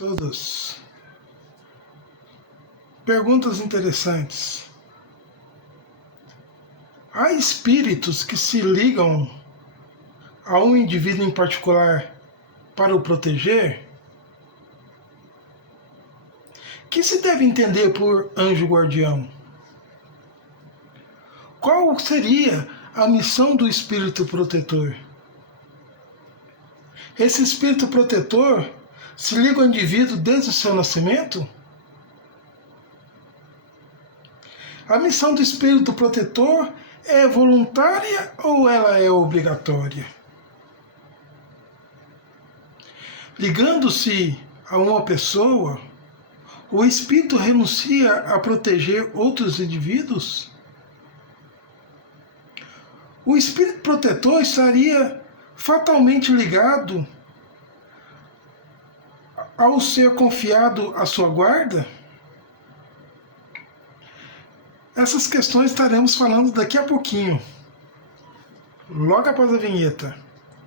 todos. Perguntas interessantes. Há espíritos que se ligam a um indivíduo em particular para o proteger? O que se deve entender por anjo guardião? Qual seria a missão do espírito protetor? Esse espírito protetor se liga ao indivíduo desde o seu nascimento? A missão do espírito protetor é voluntária ou ela é obrigatória? Ligando-se a uma pessoa, o espírito renuncia a proteger outros indivíduos? O espírito protetor estaria fatalmente ligado ao ser confiado à sua guarda? Essas questões estaremos falando daqui a pouquinho, logo após a vinheta.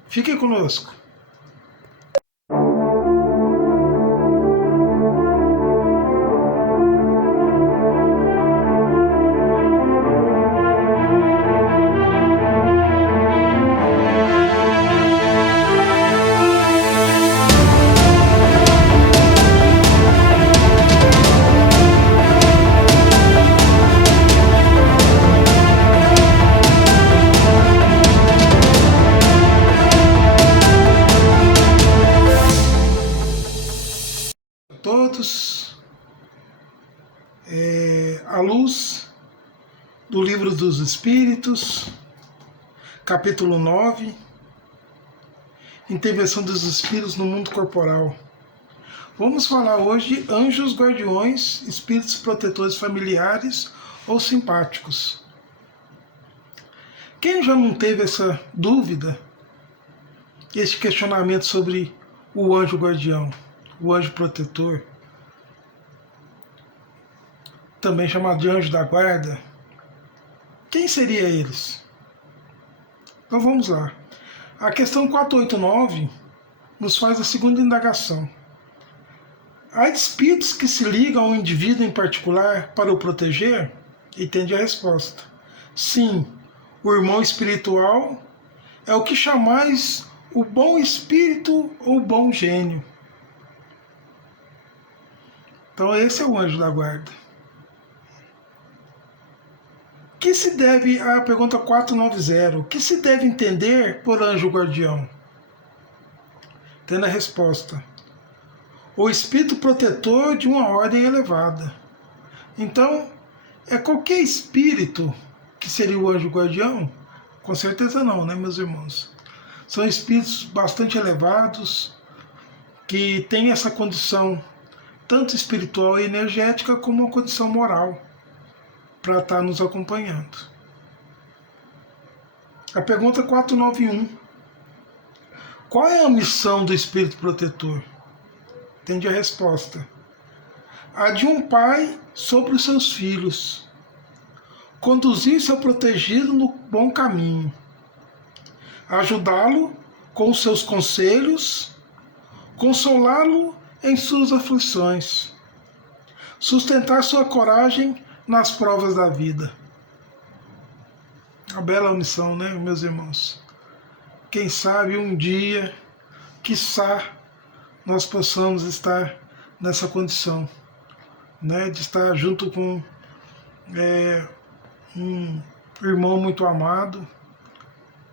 Fiquem conosco. Todos, à luz do Livro dos Espíritos, capítulo 9, Intervenção dos Espíritos no Mundo Corporal. Vamos falar hoje de anjos guardiões, espíritos protetores familiares ou simpáticos. Quem já não teve essa dúvida, esse questionamento sobre o anjo guardião? O anjo protetor, também chamado de anjo da guarda, quem seria eles? Então vamos lá. A questão 489 nos faz a seguinte indagação. Há espíritos que se ligam a um indivíduo em particular para o proteger? E tende a resposta. Sim, o irmão espiritual é o que chamais o bom espírito ou bom gênio. Então esse é o anjo da guarda. Que se deve, a pergunta 490, o que se deve entender por anjo guardião? Tendo a resposta. O espírito protetor de uma ordem elevada. Então, é qualquer espírito que seria o anjo guardião? Com certeza não, né, meus irmãos? São espíritos bastante elevados, que têm essa condição tanto espiritual e energética como uma condição moral para estar nos acompanhando. A pergunta 491. Qual é a missão do espírito protetor? Tende a resposta. A de um pai sobre os seus filhos. Conduzir seu protegido no bom caminho. Ajudá-lo com os seus conselhos. Consolá-lo em suas aflições, sustentar sua coragem nas provas da vida. Uma bela missão, né, meus irmãos? Quem sabe um dia, quiçá, nós possamos estar nessa condição, né, de estar junto com um irmão muito amado,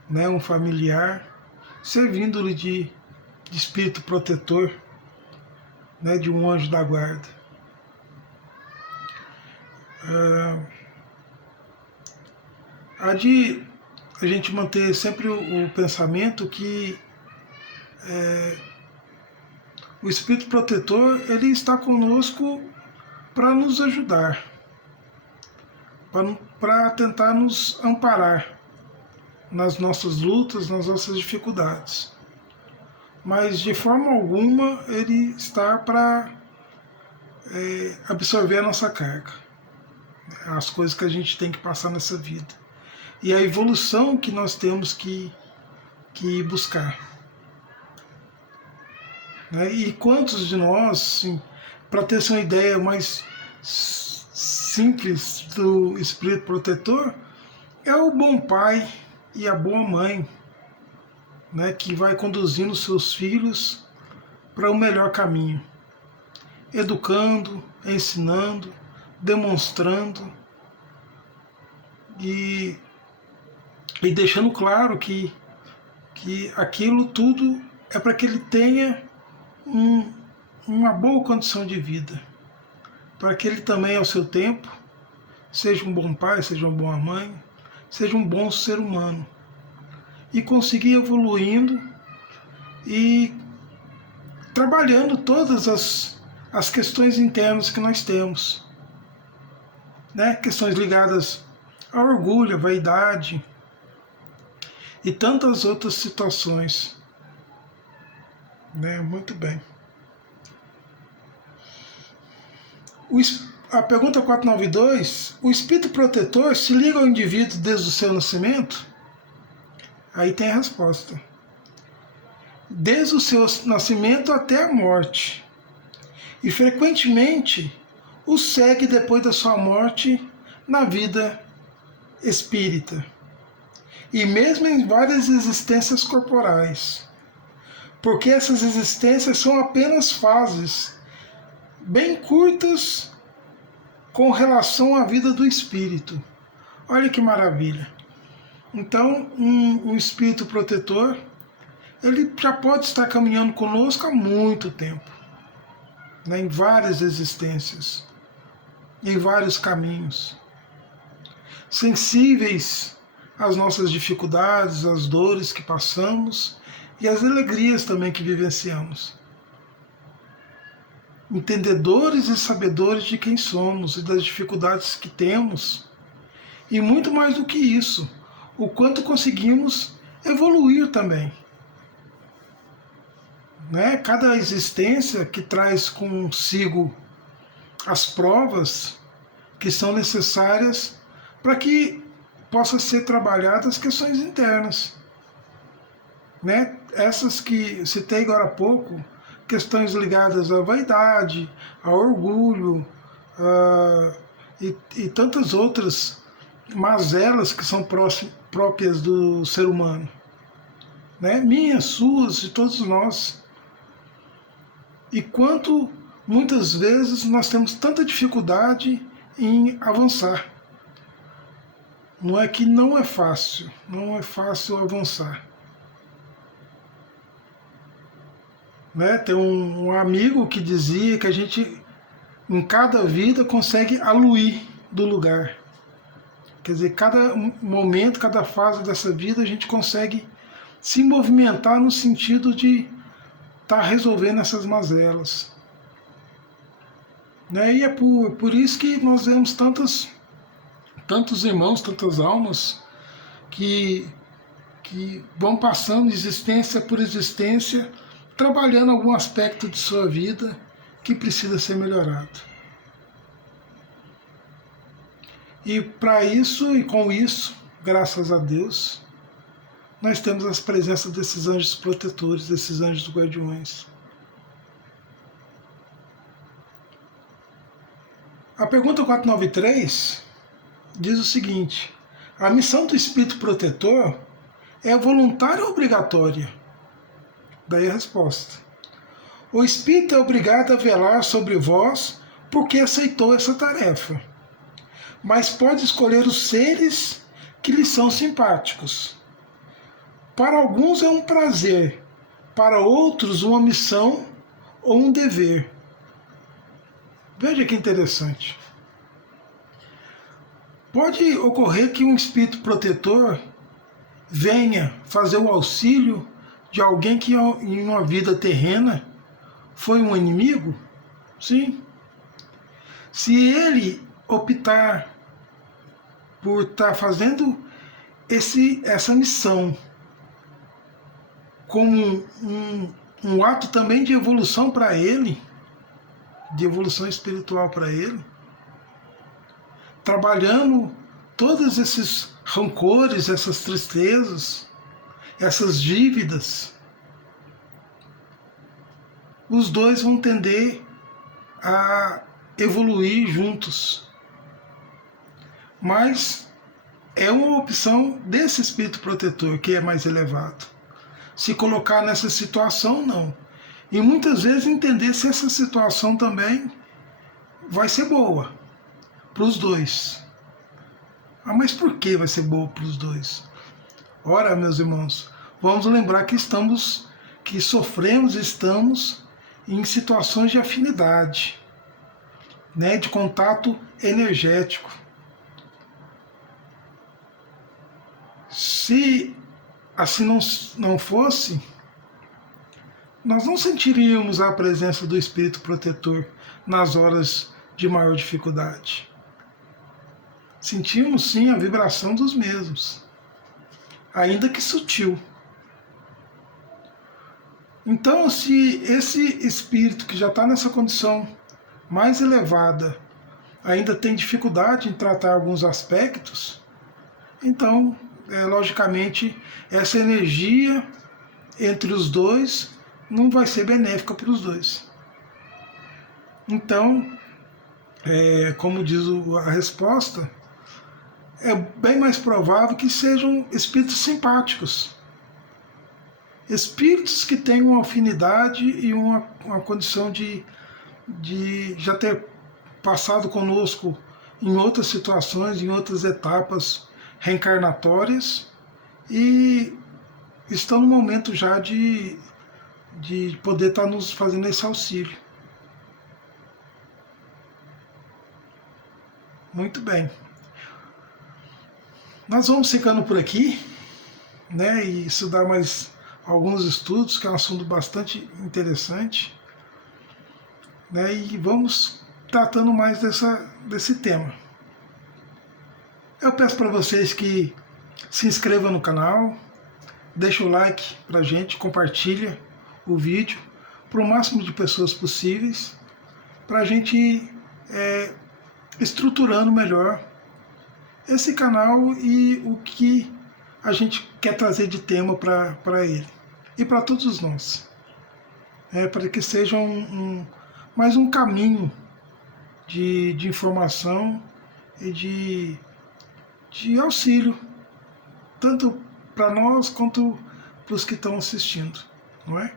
né, um familiar, servindo-lhe de espírito protetor, né, de um anjo da guarda. Há de a gente manter sempre o pensamento que o espírito protetor ele está conosco para nos ajudar, para tentar nos amparar nas nossas lutas, nas nossas dificuldades. Mas de forma alguma ele está para absorver a nossa carga, as coisas que a gente tem que passar nessa vida e a evolução que nós temos que buscar. né? E quantos de nós, para ter uma ideia mais simples do espírito protetor, é o bom pai e a boa mãe, né, que vai conduzindo seus filhos para o melhor caminho, educando, ensinando, demonstrando e deixando claro que aquilo tudo é para que ele tenha uma boa condição de vida, para que ele também, ao seu tempo, seja um bom pai, seja uma boa mãe, seja um bom ser humano, e conseguir evoluindo e trabalhando todas as questões internas que nós temos, né? Questões ligadas ao orgulho, à vaidade e tantas outras situações, né? Muito bem. A pergunta 492, o espírito protetor se liga ao indivíduo desde o seu nascimento? Aí tem a resposta. Desde o seu nascimento até a morte. E frequentemente o segue depois da sua morte na vida espírita. E mesmo em várias existências corporais. Porque essas existências são apenas fases bem curtas com relação à vida do espírito. Olha que maravilha. Então, um espírito protetor, ele já pode estar caminhando conosco há muito tempo, né, em várias existências, em vários caminhos, sensíveis às nossas dificuldades, às dores que passamos e às alegrias também que vivenciamos. Entendedores e sabedores de quem somos e das dificuldades que temos, e muito mais do que isso, o quanto conseguimos evoluir também. Né? Cada existência que traz consigo as provas que são necessárias para que possa ser trabalhadas as questões internas. Né? Essas que citei agora há pouco, questões ligadas à vaidade, ao orgulho e tantas outras mazelas que são próprias do ser humano. Né? Minhas, suas, de todos nós. E quanto muitas vezes nós temos tanta dificuldade em avançar. Não é que não é fácil avançar. Né? Tem um amigo que dizia que a gente, em cada vida, consegue aluir do lugar. Quer dizer, cada momento, cada fase dessa vida, a gente consegue se movimentar no sentido de estar resolvendo essas mazelas. Né? E é por isso que nós vemos tantos irmãos, tantas almas que vão passando existência por existência, trabalhando algum aspecto de sua vida que precisa ser melhorado. E para isso e com isso, graças a Deus, nós temos as presenças desses anjos protetores, desses anjos guardiões. A pergunta 493 diz o seguinte: a missão do espírito protetor é voluntária ou obrigatória? Daí a resposta: o espírito é obrigado a velar sobre vós porque aceitou essa tarefa, mas pode escolher os seres que lhe são simpáticos. Para alguns é um prazer, para outros uma missão ou um dever. Veja que interessante. Pode ocorrer que um espírito protetor venha fazer o auxílio de alguém que em uma vida terrena foi um inimigo? Sim. Se ele optar por estar fazendo essa missão como um ato também de evolução para ele, de evolução espiritual para ele, trabalhando todos esses rancores, essas tristezas, essas dívidas, os dois vão tender a evoluir juntos. Mas é uma opção desse espírito protetor que é mais elevado. Se colocar nessa situação, não. E muitas vezes entender se essa situação também vai ser boa para os dois. Ah, mas por que vai ser boa para os dois? Ora, meus irmãos, vamos lembrar que estamos em situações de afinidade, né, de contato energético. Se assim não fosse, nós não sentiríamos a presença do espírito protetor nas horas de maior dificuldade. Sentimos sim a vibração dos mesmos, ainda que sutil. Então, se esse espírito que já está nessa condição mais elevada ainda tem dificuldade em tratar alguns aspectos, então, logicamente, essa energia entre os dois não vai ser benéfica para os dois. Então, como diz a resposta, é bem mais provável que sejam espíritos simpáticos. Espíritos que têm uma afinidade e uma condição de já ter passado conosco em outras situações, em outras etapas reencarnatórias e estão no momento já de poder estar nos fazendo esse auxílio. Muito bem. Nós vamos ficando por aqui, né, e estudar mais alguns estudos, que é um assunto bastante interessante, né, e vamos tratando mais desse tema. Eu peço para vocês que se inscrevam no canal, deixa o like para a gente, compartilha o vídeo para o máximo de pessoas possíveis, para a gente ir estruturando melhor esse canal e o que a gente quer trazer de tema para ele e para todos nós. Para que seja mais um caminho de informação e de auxílio, tanto para nós quanto para os que estão assistindo, não é?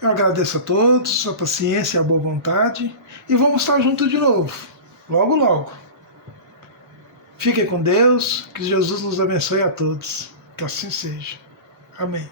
Eu agradeço a todos a paciência e a boa vontade e vamos estar juntos de novo, logo logo. Fiquem com Deus, que Jesus nos abençoe a todos, que assim seja. Amém.